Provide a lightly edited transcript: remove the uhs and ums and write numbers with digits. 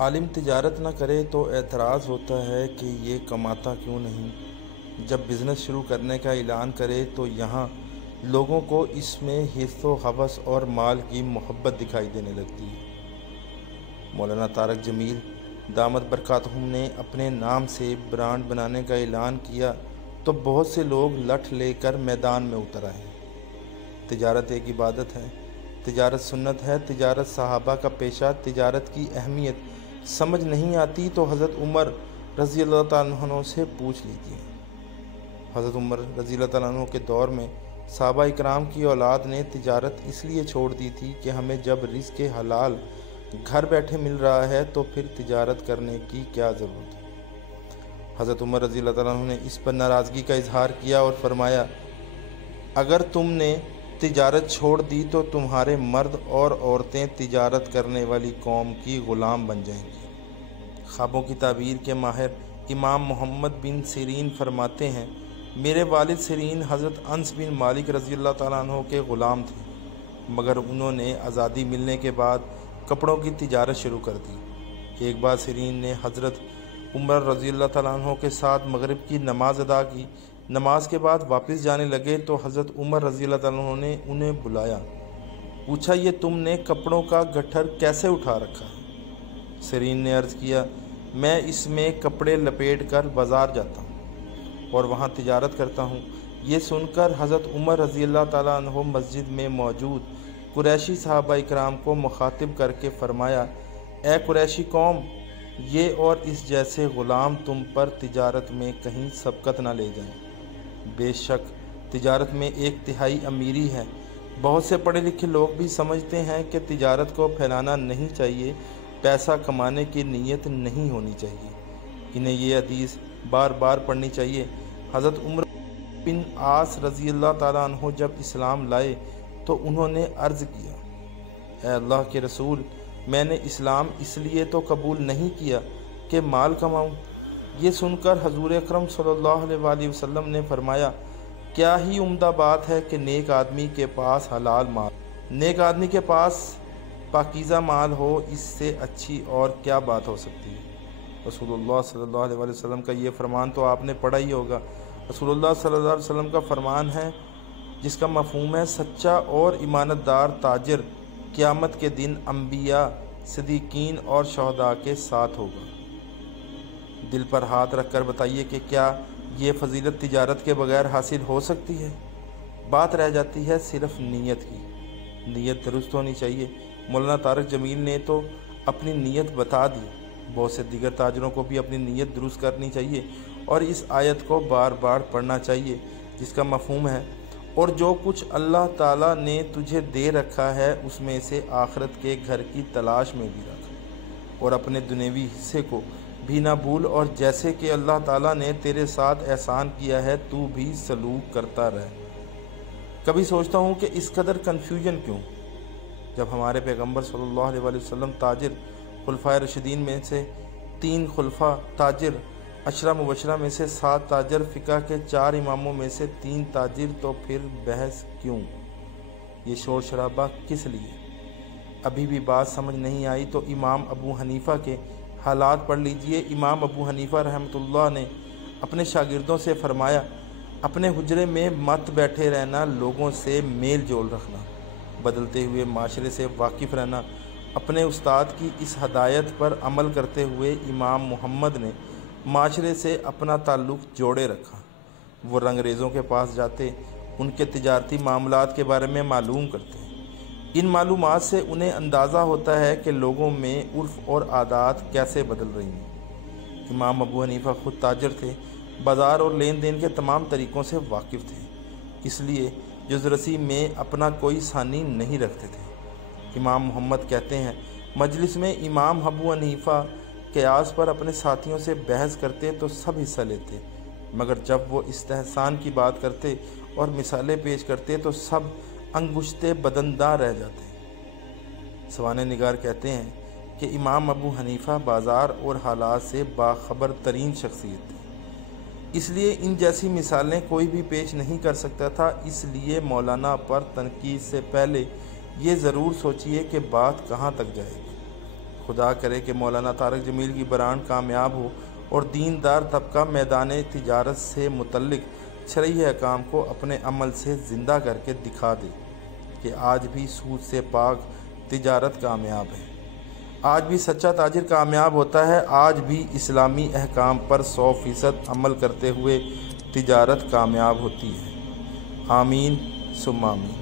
عالم تجارت نہ کرے تو اعتراض ہوتا ہے کہ یہ کماتا کیوں نہیں۔ جب بزنس شروع کرنے کا اعلان کرے تو یہاں لوگوں کو اس میں حرص و ہوس اور مال کی محبت دکھائی دینے لگتی ہے۔ مولانا طارق جمیل دامت برکاتہم نے اپنے نام سے برانڈ بنانے کا اعلان کیا تو بہت سے لوگ لٹھ لے کر میدان میں اتر آئے۔ تجارت ایک عبادت ہے، تجارت سنت ہے، تجارت صحابہ کا پیشہ، تجارت کی اہمیت سمجھ نہیں آتی تو حضرت عمر رضی اللہ تعالیٰ عنہ سے پوچھ لیجیے۔ حضرت عمر رضی اللہ تعالیٰ عنہ کے دور میں صحابہ اکرام کی اولاد نے تجارت اس لیے چھوڑ دی تھی کہ ہمیں جب رزق حلال گھر بیٹھے مل رہا ہے تو پھر تجارت کرنے کی کیا ضرورت ہے۔ حضرت عمر رضی اللہ تعالیٰ عنہ نے اس پر ناراضگی کا اظہار کیا اور فرمایا، اگر تم نے تجارت چھوڑ دی تو تمہارے مرد اور عورتیں تجارت کرنے والی قوم کی غلام بن جائیں گی۔ خوابوں کی تعبیر کے ماہر امام محمد بن سیرین فرماتے ہیں، میرے والد سیرین حضرت انس بن مالک رضی اللہ تعالیٰ عنہ کے غلام تھے، مگر انہوں نے آزادی ملنے کے بعد کپڑوں کی تجارت شروع کر دی۔ ایک بار سیرین نے حضرت عمر رضی اللہ تعالیٰ عنہ کے ساتھ مغرب کی نماز ادا کی۔ نماز کے بعد واپس جانے لگے تو حضرت عمر رضی اللہ تعالیٰ عنہ نے انہیں بلایا، پوچھا، یہ تم نے کپڑوں کا گٹھر کیسے اٹھا رکھا ہے؟ سیرین نے عرض کیا، میں اس میں کپڑے لپیٹ کر بازار جاتا ہوں اور وہاں تجارت کرتا ہوں۔ یہ سن کر حضرت عمر رضی اللہ تعالیٰ عنہ مسجد میں موجود قریشی صحابہ اکرام کو مخاطب کر کے فرمایا، اے قریشی قوم، یہ اور اس جیسے غلام تم پر تجارت میں کہیں سبقت نہ لے جائیں۔ بے شک تجارت میں ایک تہائی امیری ہے۔ بہت سے پڑھے لکھے لوگ بھی سمجھتے ہیں کہ تجارت کو پھیلانا نہیں چاہیے، پیسہ کمانے کی نیت نہیں ہونی چاہیے۔ انہیں یہ حدیث بار بار پڑھنی چاہیے۔ حضرت عمر بن عاص رضی اللہ تعالیٰ عنہ جب اسلام لائے تو انہوں نے عرض کیا، اے اللہ کے رسول، میں نے اسلام اس لیے تو قبول نہیں کیا کہ مال کماؤں۔ یہ سن کر حضور اکرم صلی اللہ علیہ وآلہ وسلم نے فرمایا، کیا ہی عمدہ بات ہے کہ نیک آدمی کے پاس حلال مال، نیک آدمی کے پاس پاکیزہ مال ہو، اس سے اچھی اور کیا بات ہو سکتی ہے۔ رسول اللہ صلی اللہ علیہ وآلہ وسلم کا یہ فرمان تو آپ نے پڑھا ہی ہوگا۔ رسول اللہ صلی اللہ علیہ وسلم کا فرمان ہے جس کا مفہوم ہے، سچا اور ایمانت دار تاجر قیامت کے دن انبیاء، صدیقین اور شہداء کے ساتھ ہوگا۔ دل پر ہاتھ رکھ کر بتائیے کہ کیا یہ فضیلت تجارت کے بغیر حاصل ہو سکتی ہے؟ بات رہ جاتی ہے صرف نیت کی۔ نیت درست ہونی چاہیے۔ مولانا طارق جمیل نے تو اپنی نیت بتا دی، بہت سے دیگر تاجروں کو بھی اپنی نیت درست کرنی چاہیے اور اس آیت کو بار بار پڑھنا چاہیے جس کا مفہوم ہے، اور جو کچھ اللہ تعالیٰ نے تجھے دے رکھا ہے اس میں سے آخرت کے گھر کی تلاش میں بھی رکھ، اور اپنے دنیوی حصے کو بھی نہ بھول، اور جیسے کہ اللہ تعالیٰ نے تیرے ساتھ احسان کیا ہے تو بھی سلوک کرتا رہ۔ کبھی سوچتا ہوں کہ اس قدر کنفیوژن کیوں؟ جب ہمارے پیغمبر صلی اللہ علیہ وآلہ وسلم تاجر، خلفائے راشدین میں سے 3 خلفاء تاجر، 10 مبشرہ میں سے 7 تاجر، فقہ کے 4 اماموں میں سے 3 تاجر، تو پھر بحث کیوں؟ یہ شور شرابہ کس لیے؟ ابھی بھی بات سمجھ نہیں آئی تو امام ابو حنیفہ کے حالات پڑھ لیجئے۔ امام ابو حنیفہ رحمۃ اللہ نے اپنے شاگردوں سے فرمایا، اپنے حجرے میں مت بیٹھے رہنا، لوگوں سے میل جول رکھنا، بدلتے ہوئے معاشرے سے واقف رہنا۔ اپنے استاد کی اس ہدایت پر عمل کرتے ہوئے امام محمد نے معاشرے سے اپنا تعلق جوڑے رکھا۔ وہ رنگریزوں کے پاس جاتے، ان کے تجارتی معاملات کے بارے میں معلوم کرتے۔ ان معلومات سے انہیں اندازہ ہوتا ہے کہ لوگوں میں عرف اور عادات کیسے بدل رہی ہیں۔ امام ابو حنیفہ خود تاجر تھے، بازار اور لین دین کے تمام طریقوں سے واقف تھے، اس لیے جزرسی میں اپنا کوئی ثانی نہیں رکھتے تھے۔ امام محمد کہتے ہیں، مجلس میں امام ابو حنیفہ قیاس پر اپنے ساتھیوں سے بحث کرتے تو سب حصہ لیتے، مگر جب وہ استحسان کی بات کرتے اور مثالیں پیش کرتے تو سب انگشتے بدنداں رہ جاتے۔ سوانح نگار کہتے ہیں کہ امام ابو حنیفہ بازار اور حالات سے باخبر ترین شخصیت تھی، اس لیے ان جیسی مثالیں کوئی بھی پیش نہیں کر سکتا تھا۔ اس لیے مولانا پر تنقید سے پہلے یہ ضرور سوچیے کہ بات کہاں تک جائے گی۔ خدا کرے کہ مولانا طارق جمیل کی برانڈ کامیاب ہو اور دیندار طبقہ میدان تجارت سے متعلق شرعی احکام کو اپنے عمل سے زندہ کر کے دکھا دے کہ آج بھی سود سے پاک تجارت کامیاب ہے، آج بھی سچا تاجر کامیاب ہوتا ہے، آج بھی اسلامی احکام پر 100% عمل کرتے ہوئے تجارت کامیاب ہوتی ہے۔ آمین ثم آمین۔